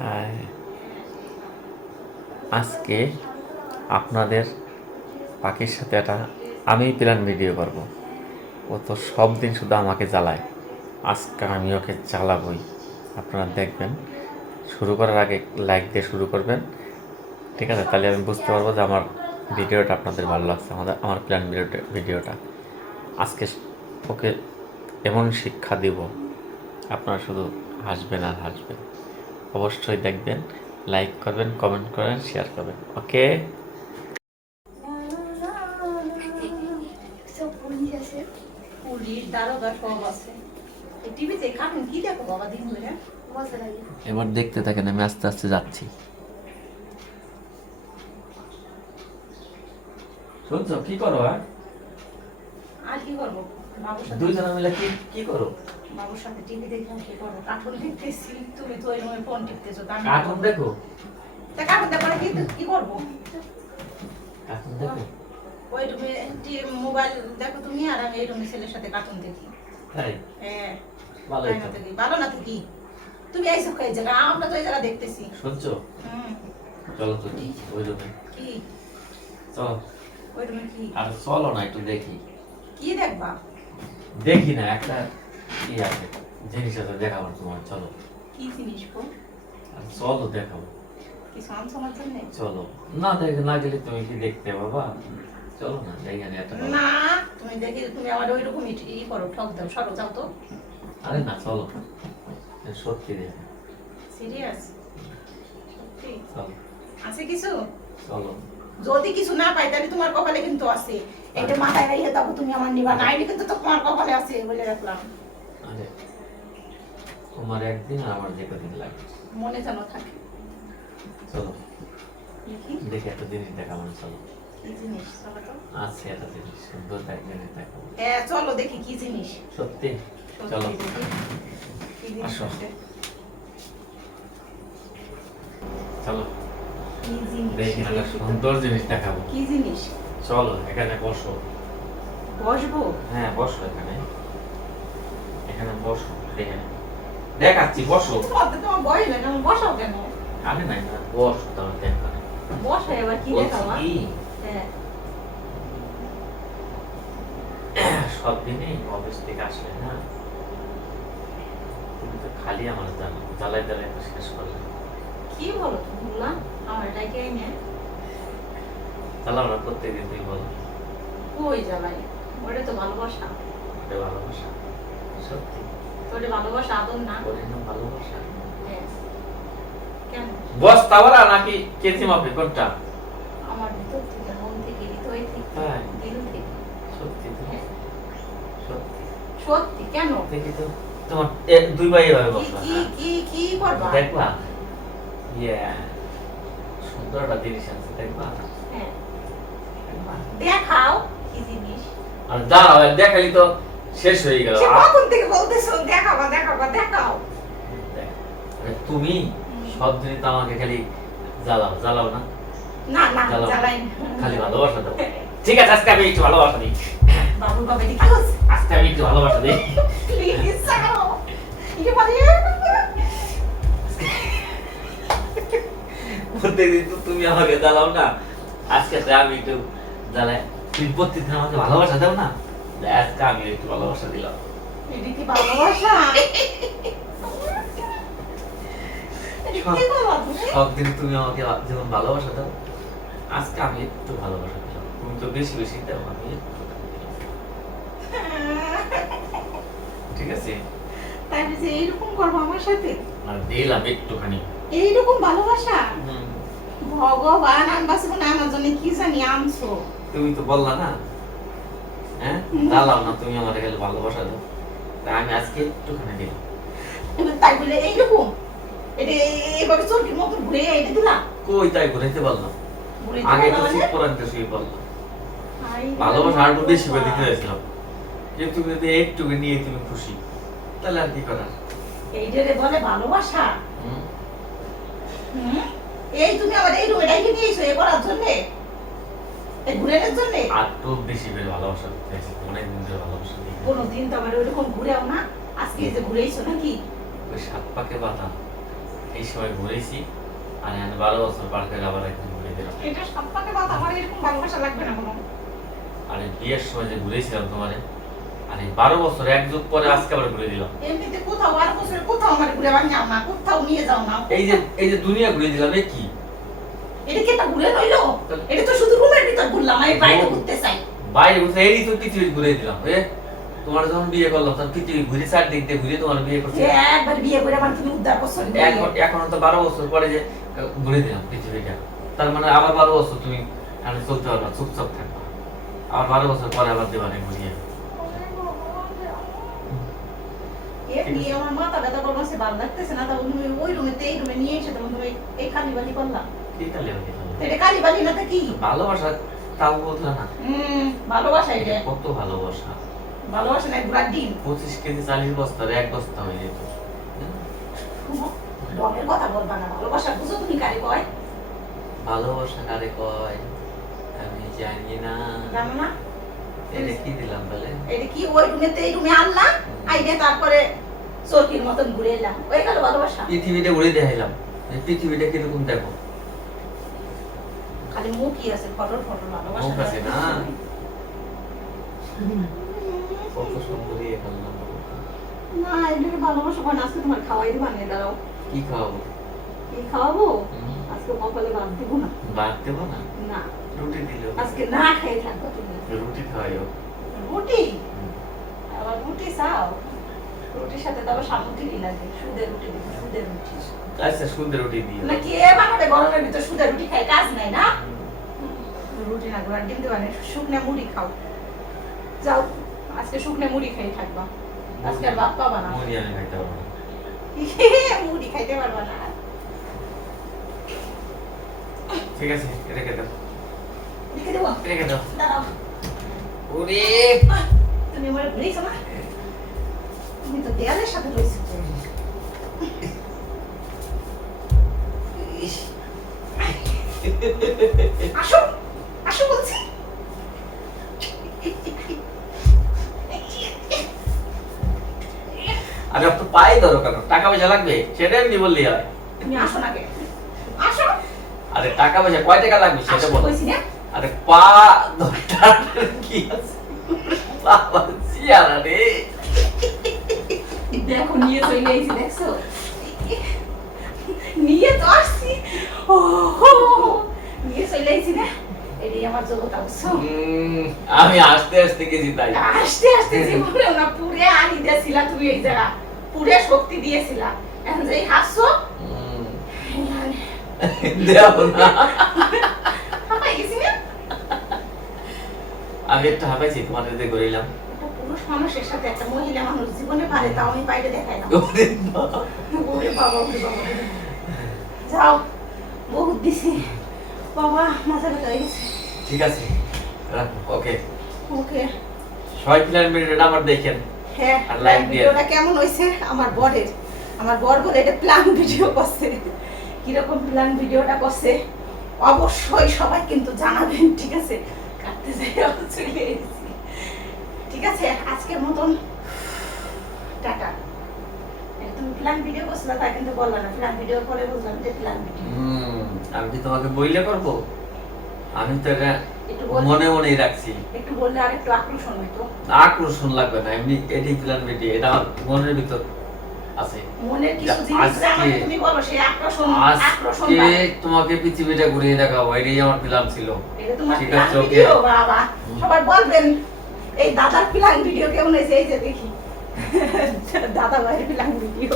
আর আজকে আপনাদের পাখির সাথে একটা আমি প্ল্যান ভিডিও করব। ও তো সব দিন শুধু আমাকে জ্বালায়, আজকে আমি ওকে জ্বালাবই। আপনারা দেখবেন। শুরু করার আগে লাইক দিয়ে শুরু করবেন, ঠিক আছে? তাহলে আমি বুঝতে পারবো যে আমার ভিডিওটা আপনাদের ভালো লাগছে, আমার প্ল্যান ভিডিওটা। আজকে ওকে এমন শিক্ষা দিব, আপনারা শুধু হাসবেন আর হাসবেন। অবশ্যই দেখবেন, লাইক করবেন, কমেন্ট করবেন, শেয়ার করবেন। ওকে, পুলিশ দারোগা সব আছে। টিভিতে কার্টুন কি দেখো বাবা দিন ধরে? মজা লাগে। এবার দেখতে থাকেন, আমি আস্তে আস্তে যাচ্ছি। শুনছো কি করো? আর কি করবো? বাবুর সাথে দুইজনে মিলে কি করো? বাবুর সাথে টিভি দেখে কি করবো? কার্টুন দেখতেছি, তুমি তো ওই রুমে ফোন টিপতেছো। কার্টুন দেখো? তা কার্টুন দেখো না, কি করবো? কার্টুন দেখো? ওই রুমে মোবাইল দেখো তুমি, আর আমি এই রুমে ছেলের সাথে কার্টুন দেখি। তাই? হ্যাঁ, ভালোই তো। ভালো না তো কি? তুমি আইসো এই জায়গা, আমরা তো এই জায়গা দেখতেছি। শুনছো? চলো তো ওই রুমে। কি? চলো। ওই রুমে কি? আর চলো না, একটু দেখি। কি দেখবা? দেখি না, একটা কি আছে, জিনিস আছে, দেখাবো তোমার। চলো। কি জিনিস গো? আর চলো দেখাবো। কিছু আনছো আমার জন্য? চলো না, না গেলে তুমি কি দেখতে বাবা? চলো না, দেখে একটা। না, তুমি দেখি তুমি আমার ওই রকমই করো, ঠক দাও, সরো যাও তো। আরে না, চলো, সত্যি দেখে। সিরিয়াস? সত্যি? চলো। আছে কিছু? চলো। যদি কিছু না পাই তাহলে তোমার কপালে কিন্তু আছে। এটা মাথায় রাখিয়ে দাও, তুমি আমার নিবা না, এটা কিন্তু তোমার কপালে আছে বলে রাখলাম। আরে তোমার একদিন আর আমার যে কদিন লাগে, মনে যেন থাকে। চলো দেখি দেখে একটা জিনিস দেখাবো। চলো। কি জিনিস? চলো তো। আছে একটা জিনিস, সুন্দর জিনিস দেখাবো। হ্যাঁ চলো দেখি কি জিনিস। সত্যি? সত্যি চলো। দেখি কি জিনিস আসো। আছে। চলো কি জিনিস? দেখি একটা সুন্দর জিনিস দেখাবো। কি জিনিস? চলো এখানে বসো। বসবো? হ্যাঁ বসো, এখানে এখানে বসো, দেখে দেখাচ্ছি, বসো। তোমার বয়স লাগে, আমার বসাও কেন? আরে নাই না, বসো, তাহলে দেখা। বসা এবার কি দেখাবা? হ্যাঁ, সব দিনই অফিস থেকে আসলে না, তুমি তো খালি আমার জ্বালাই জ্বালাই শেষ করলে। কি বলো তুমি না? আমার ডাকে এনে জ্বালাও না, প্রত্যেকদিন তুই বলো। কই জ্বালাই? ওটা তো ভালোবাসা। ওটা ভালোবাসা? সত্যি? ওটা ভালোবাসা, আদর না? ওটা না ভালোবাসা? হ্যাঁ। কেন? বস্তা ভরা নাকি কেজি মাপে, কোনটা? আমার ভিতর থেকে, মন থেকে, হৃদয় থেকে, হ্যাঁ। দিল থেকে। সত্যি তো? হ্যাঁ। সত্যি? সত্যি কেন? দেখি তো তোমার দুই ভাই হবে কি বসা। কি কি কি করবা? দেখবা? ইয়ে, সুন্দর একটা জিনিস আছে, দেখবা? হ্যাঁ, দেখবা? দেখাও কি জিনিস। আর দাঁড়াও, দেখালি তো শেষ হয়ে গেল। সে কখন থেকে বলতেছো দেখাবা দেখাবা দেখাও? দেখ, আরে তুমি সব দিনই তো আমাকে খালি জ্বালাও, জ্বালাও না? না না জ্বালাও না। জ্বালাই। খালি ভালোবাসা দাও। ঠিক আছে, আজকে আমি একটু ভালোবাসা দিই। বাবুর বাবা কি হচ্ছে? আজকে আমি একটু ভালোবাসা দিই। প্লিজ ছাড়ো। ইয়ে বলে প্রত্যেকদিন তো তুমি আমাকে জ্বালাও না, আজকে তো আমি একটু জ্বালাই। তুমি প্রত্যেকদিন আমাকে ভালোবাসা দাও না, আজকে আমি একটু ভালোবাসা দিলাম। এটা কি ভালোবাসা? কি বলো তুমি? সব দিন তুমি আমাকে যেমন ভালোবাসা দাও, আজকে আমি একটু ভালোবাসা দিলাম। তুমি তো বেশি বেশি দাও, আমি একটু দিলাম। ঠিক আছে? তাই যে এইরকম করবো আমার সাথে? আর দিলাম একটুখানি। এইরকম ভালোবাসা? হুম। ভগবান, আমি বাঁচবো না, আমার জন্য কি জানি আনছো। তুমি তো বললা না, হ্যাঁ দাঁড়াও না, তুমি আমার গেলে ভালোবাসা দাও, তাই আমি আজকে একটুখানি দিলাম। এবার তাই বলে এইরকম এটা এইভাবে চোখের মতো ঘুরে এটা দিলা? কই তাই ঘুরাইতে বললাম? ঘুরে আগে দিলা তো মানে? ঠিক পরানতে শুয়ে বললাম, হাই রে ভালোবাসা আর একটু বেশি করে দিতে ভগবান। চাইছিলাম, যে তুমি যদি একটু নিয়ে তুমি খুশি, তাহলে আর কি করার। এইটারে বলে ভালোবাসা? হুম? হুম? এই তুমি আবার এই রুমে ডাইকে নিয়ে এসো এ করার জন্যে? এই ঘুরেনের জন্যে? আর একটু বেশি করে ভালোবাসা দিতে চাইছি, অনেকদিন ধরে ভালোবাসা দিই। কোনোদিন তো আবার ওইরকম ঘুরেও না, আজকে এই যে ঘুরেইছো নাকি? ওই সাত পাকে বাঁধা এই সময় ঘুরেছি আর আমি 12 বছর পার করে আবার একদিন ঘুরে দিলাম। এটা সবটাকে কথা, আমার এরকম ভালোবাসা লাগবে না কোনো। আর এই বিয়ের সময় যে ঘুরেছিলাম তোমারে, আর এই 12 বছর এক যুগ পরে আজকে আবার ঘুরে দিলাম। এমনিতে কোথাও আর বছরে কোথাও আমার ঘুরে বানিয়ে না, কোথাও নিয়ে যাও না। এই যে দুনিয়া ঘুরে দিলাম, এ কি? এটা কি একটা ঘুরে রইলো? এটা তো শুধু রুমের ভিতর ঘুরলাম, আমি বাইরে ঘুরতে চাই। বাইরে ঘুরতে এই তো পৃথিবী ঘুরে দিলাম। তোমার যখন বিয়ে করলাম তখন পৃথিবী ঘুরে চারদিক দিয়ে ঘুরে তোমার বিয়ে করছি। একবার বিয়ে করে আমার তুমি উদ্ধার করছো। এখন তো 12 বছর পরে যে ঘুরে দিলাম পৃথিবীটা, তার মানে আবার 12 বছর তুমি আমি চলতে পারবা, চুপচাপ থাকবা। আবার 12 বছর পরে আবার দেবানে ঘুরিয়ে। এমনি আমার মাথা ব্যথা করছে, ভালো লাগতেছে না। তখন তুমি ওই রুমেতে এই রুমে নিয়ে এসে তখন তুমি এই কালিবালি করলাম। কি কালিবালি? এটা কালিবালি না তো কি? ভালোবাসা তাও বলতো না। ভালোবাসা এটা। কত ভালোবাসা। ভালোবাসা না গুড়ার ডিম। 25 কেজি চালের বস্তার এক বস্তা হয়ে যেত। রঙের কথা বলবা না, ভালোবাসা বুঝো তুমি কারে কয়? ভালোবাসা কারে কয় আমি জানি না। জানো না? এটা কি দিলাম বলে? এটা কি ওই রুমেতে এই রুমে আনলাম, আইনে তারপরে চরকির মতন ঘুরে এলাম। ওই গেল ভালোবাসা। পৃথিবীটা উড়ে দেখাইলাম, পৃথিবীটা কিরকম দেখো। খালি মুখই আছে, ফটো ফটো ভালোবাসা। মুখ আছে না? কত সুন্দরী এখানে। না, এটা ভালোবাসা হয় না। আজকে তোমার খাওয়াই দিবা, নিয়ে দাঁড়াও। কি খাওয়াবো? কি খাওয়াবো? আজকে কপালে ভাত দিব না। ভাত দেবো না? না, রুটি দিলো। আজকে না খেয়ে থাকবো তুমি। রুটি খাওয়াইও। রুটি? আবার রুটি চাও? রুটির সাথে তো আবার সামগ্রী লাগে। সুদের রুটি দিব, সুদের রুটি। আচ্ছা সুন্দর রুটি দিও। না কে বানাবে গরমের ভিতর সুদের রুটি খায়? কাজ নাই না? রুটি না গুড়ার ডিম দিবা না, শুকনা মুড়ি খাও। যাও, আজকে শুকনা মুড়ি খেয়ে থাকবা। আজকে আর ভাত পাবা না। মুড়ি আমি খাইতে পারবো না। মুড়ি খাইতে পারবা না। ঠিক আছে, রেখে দাও। রেখে দেবো? রেখে দাও। দাঁড়াও। ওরে তুমি আমার ঘুরেছো না? তুমি তো দেয়ালের সাথে রয়েছো। আসো, আসো বলছি। আরে তো পাই ধরো কেন? টাকা পয়সা লাগবে সেটা এমনি বললেই হয়। তুমি আসো না কে? আসো। আরে টাকা পয়সা কয় টাকা লাগবে সেটা আসো বলো। কইছি না? আরে পা ধরটার কি আছে? বাবা জিয়ারা রে। দেখো নিয়ে চলে আইছি, দেখছো? নিয়ে তো আসছি। নিয়ে চলে আইছি না? এটাই আমার জগৎ অবশ্য। আমি আস্তে আস্তে গেছি তাই। আস্তে আস্তে জীবনে না পুরে আনি দিয়েছিলা তুমি এই জায়গা। পুরে শক্তি দিয়েছিলা। এখন যে হাসছো দেও না। হাঁপাই গেছি না? আমি একটু হাঁপাইছি তোমার সাথে ঘুরিলাম। একটা পুরুষ মানুষের সাথে একটা মহিলা মানুষ জীবনে পারে, তাও আমি বাইরে দেখাই না। ওরে বাবা, ওরে বাবা। যাও, বহুত দিছি বাবা, মাথা ব্যথা হয়ে গেছে। ঠিক আছে ওকে ওকে। সবাই প্ল্যান মিনিট আমার দেখেন। হ্যাঁ, আর লাইক দিয়ে ভিডিওটা কেমন হয়েছে আমার বরের? আমার বর বলে এটা প্ল্যান ভিডিও করছে। কিরকম প্ল্যান ভিডিওটা করছে অবশ্যই সবাই কিন্তু জানাবেন, ঠিক আছে? কাটতে যাই চলে এসেছি। ঠিক আছে, আজকের মতন টাটা। তুমি প্ল্যান ভিডিও করছিলে তা কিন্তু বললা না। প্ল্যান ভিডিও পরে বুঝলাম যে প্ল্যান ভিডিও। আমি কি তোমাকে বইলে করবো? আমি তো এটা একটু বল, মনে মনেই রাখছি। একটু বললে আর একটু আকর্ষণ হইতো। আকর্ষণ লাগবে না, এমনি এটাই প্ল্যান ভিডিও, এটা আমার মনের ভিতর আছে। মনের কিছু জিনিস যা আমাকে তুমি বলো সেই আকর্ষণ, আকর্ষণ আজকে তোমাকে পৃথিবীটা ঘুরিয়ে দেখাবো, এটাই আমার প্ল্যান ছিল। এটা তোমার ঠিক প্ল্যান আছে, ওকে। ভিডিও বাবা। সবাই বলবেন এই দাদার প্ল্যান ভিডিও কেমন হয়েছে, এই যে দেখি দাদা ভাইয়ের প্ল্যান ভিডিও।